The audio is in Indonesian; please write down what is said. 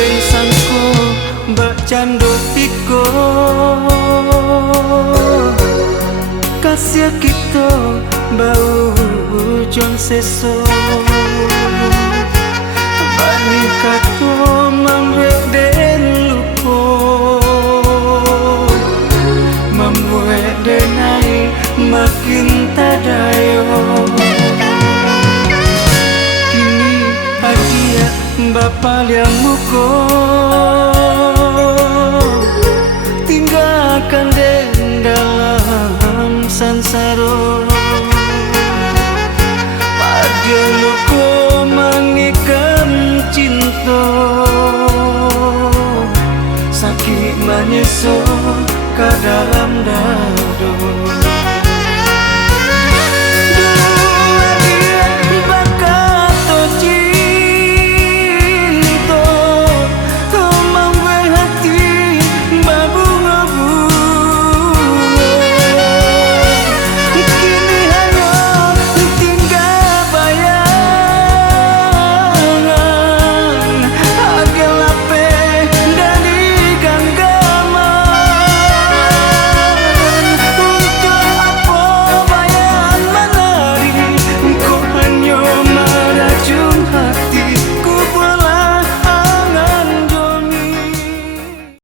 Dengsanku mbak cando piko kasih kita bau jon seso bani kato mamrek den luko membuat denai makin tadayo kini adia Bapak yang muko tinggalkan den dalam sansaro pada luko mangikam cinta sakit menyeso ke dalam dado.